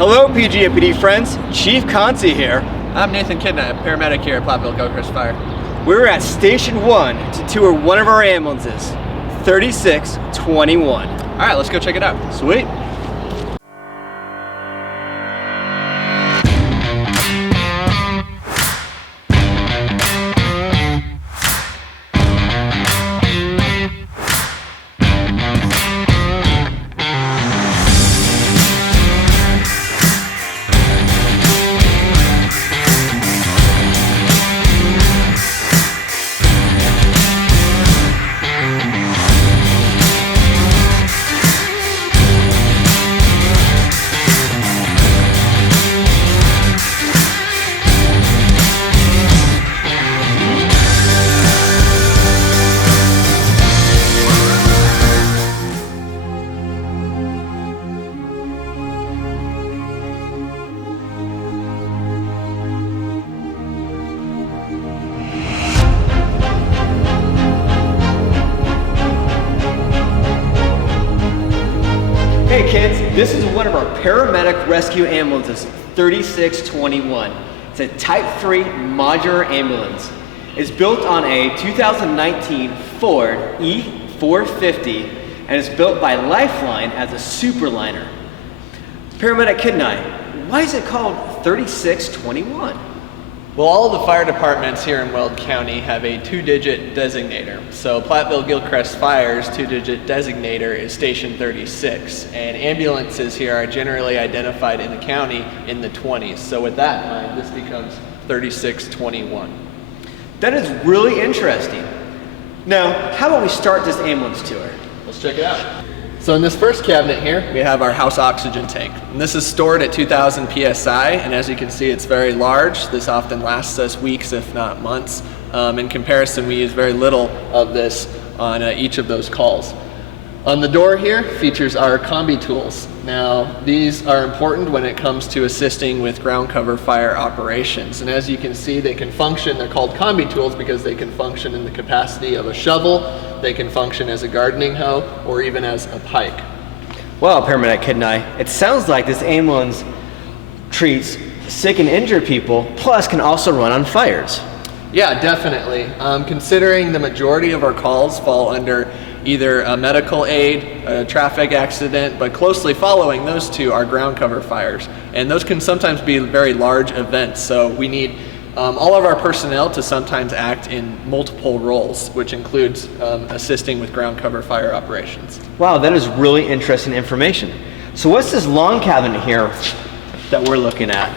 Hello PGFPD friends, Chief Concialdi here. I'm Nathan Kidneigh, Paramedic here at Platteville-Gilcrest Fire. We're at Station 1 to tour one of our ambulances, 3621. Alright, let's go check it out. Sweet. Hey kids, this is one of our Paramedic Rescue ambulances, 3621. It's a Type 3 modular ambulance. It's built on a 2019 Ford E450 and is built by Lifeline as a superliner. Paramedic Kidneigh, why is it called 3621? Well, all the fire departments here in Weld County have a 2-digit designator. So Platteville-Gilcrest Fire's 2-digit designator is Station 36, and ambulances here are generally identified in the county in the 20s. So with that in mind, this becomes 3621. That is really interesting. Now, how about we start this ambulance tour? Let's check it out. So in this first cabinet here, we have our house oxygen tank. And this is stored at 2,000 PSI, and as you can see, it's very large. This often lasts us weeks, if not months. In comparison, we use very little of this on each of those calls. On the door here features our combi tools. Now, these are important when it comes to assisting with ground cover fire operations. And as you can see, they can function, they're called combi tools because they can function in the capacity of a shovel, they can function as a gardening hoe, or even as a pike. Well, Paramedic Kidneigh, it sounds like this ambulance treats sick and injured people, plus can also run on fires. Yeah, definitely. Considering the majority of our calls fall under either a medical aid, a traffic accident, but closely following those two are ground cover fires. And those can sometimes be very large events, so we need all of our personnel to sometimes act in multiple roles, which includes assisting with ground cover fire operations. Wow, that is really interesting information. So what's this long cabinet here that we're looking at?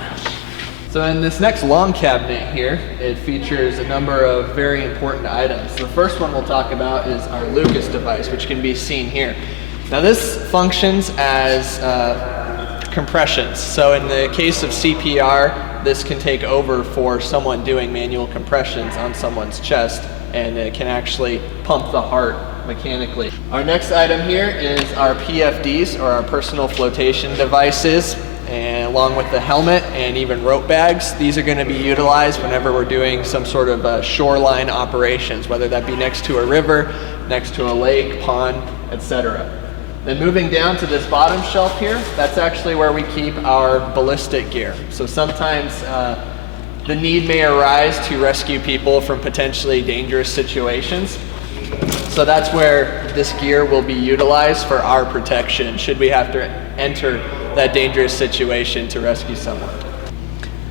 So in this next long cabinet here, it features a number of very important items. The first one we'll talk about is our Lucas device, which can be seen here. Now this functions as compressions. So in the case of CPR, this can take over for someone doing manual compressions on someone's chest, and it can actually pump the heart mechanically. Our next item here is our PFDs, or our personal flotation devices, and along with the helmet and even rope bags. These are going to be utilized whenever we're doing some sort of shoreline operations, whether that be next to a river, next to a lake, pond, etc. Then moving down to this bottom shelf here, that's actually where we keep our ballistic gear. So sometimes the need may arise to rescue people from potentially dangerous situations. So that's where this gear will be utilized for our protection should we have to enter that dangerous situation to rescue someone.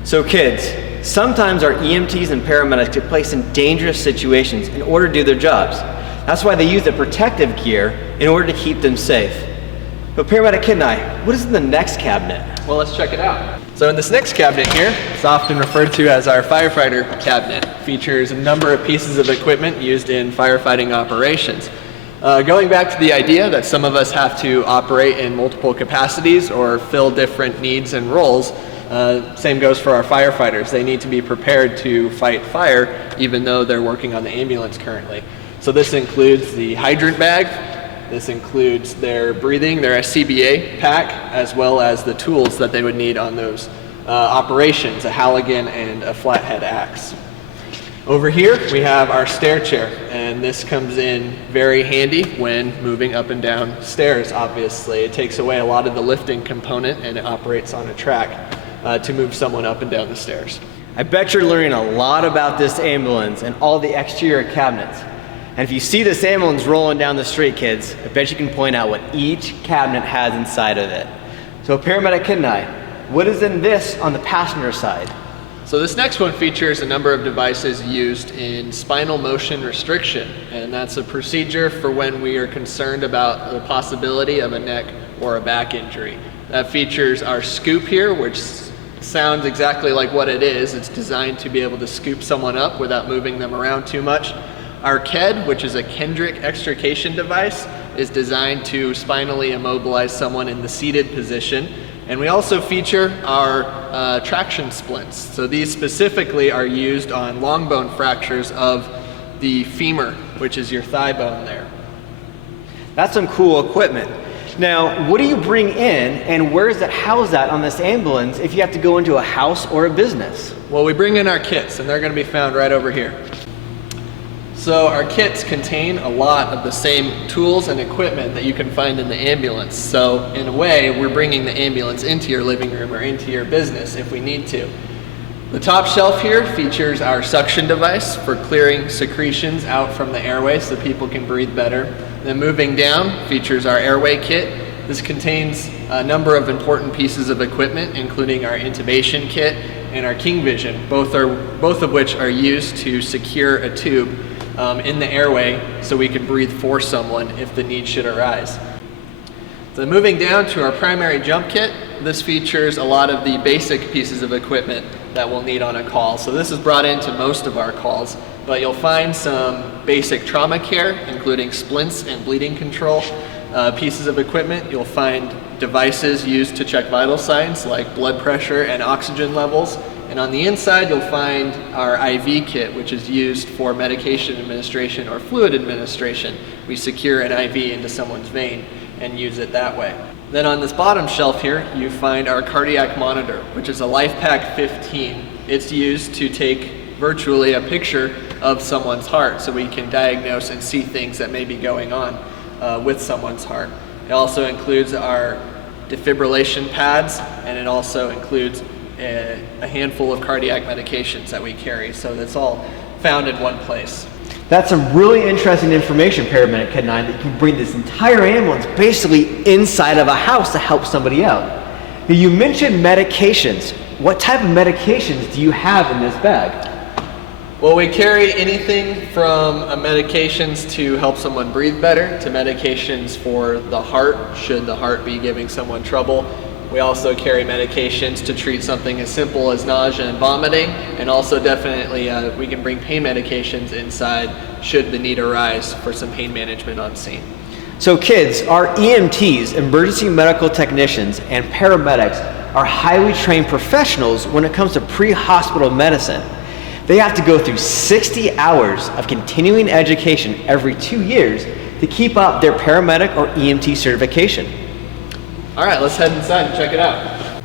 So kids, sometimes our EMTs and paramedics get placed in dangerous situations in order to do their jobs. That's why they use the protective gear in order to keep them safe. But Paramedic Kidneigh, what is in the next cabinet? Well, let's check it out. So in this next cabinet here, it's often referred to as our firefighter cabinet. It features a number of pieces of equipment used in firefighting operations. Going back to the idea that some of us have to operate in multiple capacities or fill different needs and roles, same goes for our firefighters. They need to be prepared to fight fire even though they're working on the ambulance currently. So this includes the hydrant bag, this includes their breathing, their SCBA pack, as well as the tools that they would need on those operations, a Halligan and a flathead axe. Over here, we have our stair chair, and this comes in very handy when moving up and down stairs, obviously. It takes away a lot of the lifting component, and it operates on a track to move someone up and down the stairs. I bet you're learning a lot about this ambulance and all the exterior cabinets. And if you see this ambulance rolling down the street, kids, I bet you can point out what each cabinet has inside of it. So Paramedic Kidneigh, what is in this on the passenger side? So this next one features a number of devices used in spinal motion restriction, and that's a procedure for when we are concerned about the possibility of a neck or a back injury. That features our scoop here, which sounds exactly like what it is. It's designed to be able to scoop someone up without moving them around too much. Our KED, which is a Kendrick extrication device, is designed to spinally immobilize someone in the seated position. And we also feature our traction splints. So these specifically are used on long bone fractures of the femur, which is your thigh bone there. That's some cool equipment. Now, what do you bring in, and where is it housed at on this ambulance if you have to go into a house or a business? Well, we bring in our kits, and they're going to be found right over here. So our kits contain a lot of the same tools and equipment that you can find in the ambulance. So in a way, we're bringing the ambulance into your living room or into your business if we need to. The top shelf here features our suction device for clearing secretions out from the airway so people can breathe better. Then moving down features our airway kit. This contains a number of important pieces of equipment, including our intubation kit and our King Vision, both of which are used to secure a tube in the airway so we can breathe for someone if the need should arise. So moving down to our primary jump kit, this features a lot of the basic pieces of equipment that we'll need on a call. So this is brought into most of our calls, but you'll find some basic trauma care, including splints and bleeding control pieces of equipment. You'll find devices used to check vital signs like blood pressure and oxygen levels. And on the inside, you'll find our IV kit, which is used for medication administration or fluid administration. We secure an IV into someone's vein and use it that way. Then on this bottom shelf here, you find our cardiac monitor, which is a LifePak 15. It's used to take virtually a picture of someone's heart so we can diagnose and see things that may be going on with someone's heart. It also includes our defibrillation pads, and it also includes a handful of cardiac medications that we carry. So that's all found in one place. That's some really interesting information, Paramedic Kidneigh, that you can bring this entire ambulance basically inside of a house to help somebody out. Now, you mentioned medications. What type of medications do you have in this bag? Well, we carry anything from medications to help someone breathe better to medications for the heart, should the heart be giving someone trouble. We also carry medications to treat something as simple as nausea and vomiting, and also definitely we can bring pain medications inside should the need arise for some pain management on scene. So kids, our EMTs, emergency medical technicians, and paramedics are highly trained professionals when it comes to pre-hospital medicine. They have to go through 60 hours of continuing education every 2 years to keep up their paramedic or EMT certification. All right, let's head inside and check it out.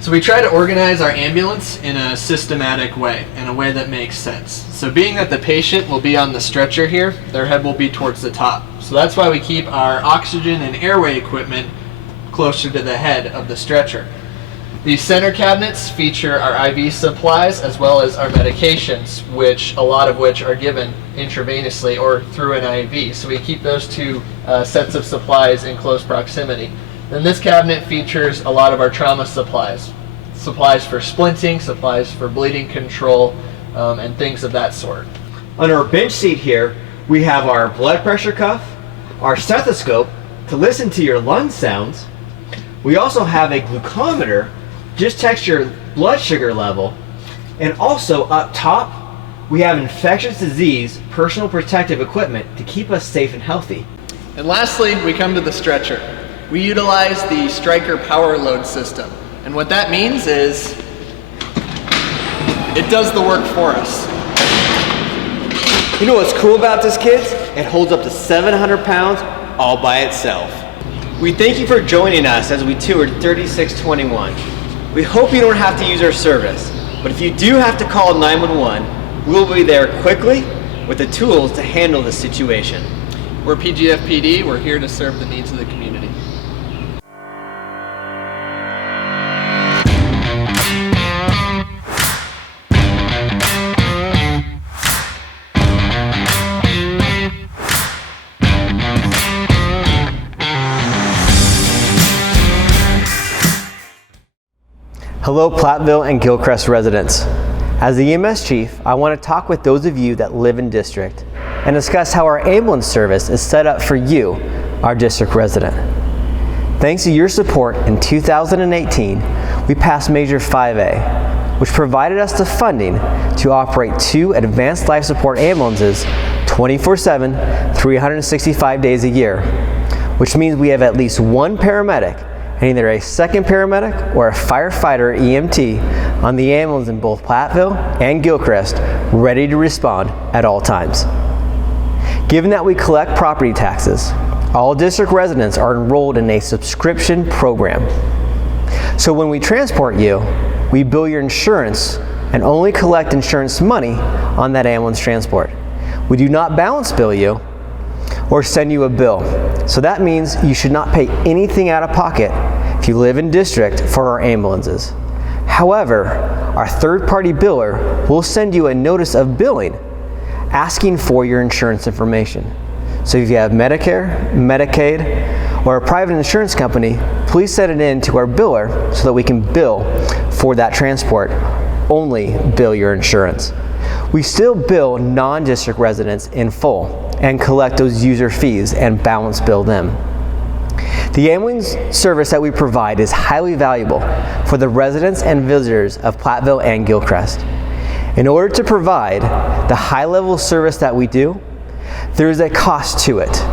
So we try to organize our ambulance in a systematic way, in a way that makes sense. So being that the patient will be on the stretcher here, their head will be towards the top. So that's why we keep our oxygen and airway equipment closer to the head of the stretcher. These center cabinets feature our IV supplies as well as our medications, a lot of which are given intravenously or through an IV. So we keep those two sets of supplies in close proximity. Then this cabinet features a lot of our trauma supplies. Supplies for splinting, supplies for bleeding control, and things of that sort. On our bench seat here, we have our blood pressure cuff, our stethoscope to listen to your lung sounds. We also have a glucometer, just checks your blood sugar level. And also up top, we have infectious disease personal protective equipment to keep us safe and healthy. And lastly, we come to the stretcher. We utilize the Stryker power load system. And what that means is it does the work for us. You know what's cool about this, kids? It holds up to 700 pounds all by itself. We thank you for joining us as we toured 3621. We hope you don't have to use our service, but if you do have to call 911, We'll be there quickly with the tools to handle the situation. We're PGFPD, we're here to serve the needs of the community. Hello, Platteville and Gilcrest residents. As the EMS Chief, I want to talk with those of you that live in district and discuss how our ambulance service is set up for you, our district resident. Thanks to your support in 2018, we passed Measure 5A, which provided us the funding to operate 2 advanced life support ambulances 24/7, 365 days a year, which means we have at least one paramedic and either a second paramedic or a firefighter EMT on the ambulance in both Platteville and Gilcrest, ready to respond at all times. Given that we collect property taxes, all district residents are enrolled in a subscription program. So when we transport you, we bill your insurance and only collect insurance money on that ambulance transport. We do not balance bill you or send you a bill. So that means you should not pay anything out of pocket if you live in district for our ambulances. However, our third-party biller will send you a notice of billing asking for your insurance information. So if you have Medicare, Medicaid, or a private insurance company, please send it in to our biller so that we can bill for that transport. Only bill your insurance. We still bill non-district residents in full and collect those user fees and balance bill them. The ambulance service that we provide is highly valuable for the residents and visitors of Platteville and Gilcrest. In order to provide the high level of service that we do, there is a cost to it.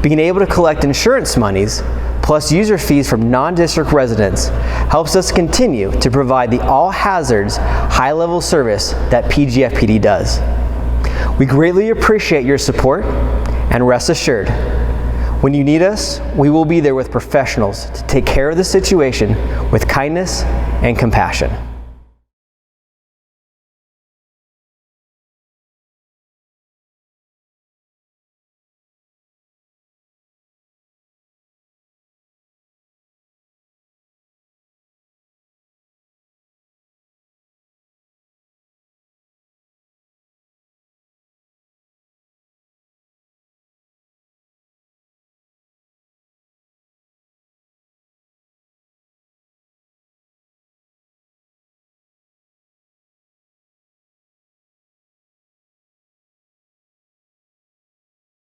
Being able to collect insurance monies plus user fees from non-district residents helps us continue to provide the all hazards high level service that PGFPD does. We greatly appreciate your support, and rest assured, when you need us, we will be there with professionals to take care of the situation with kindness and compassion.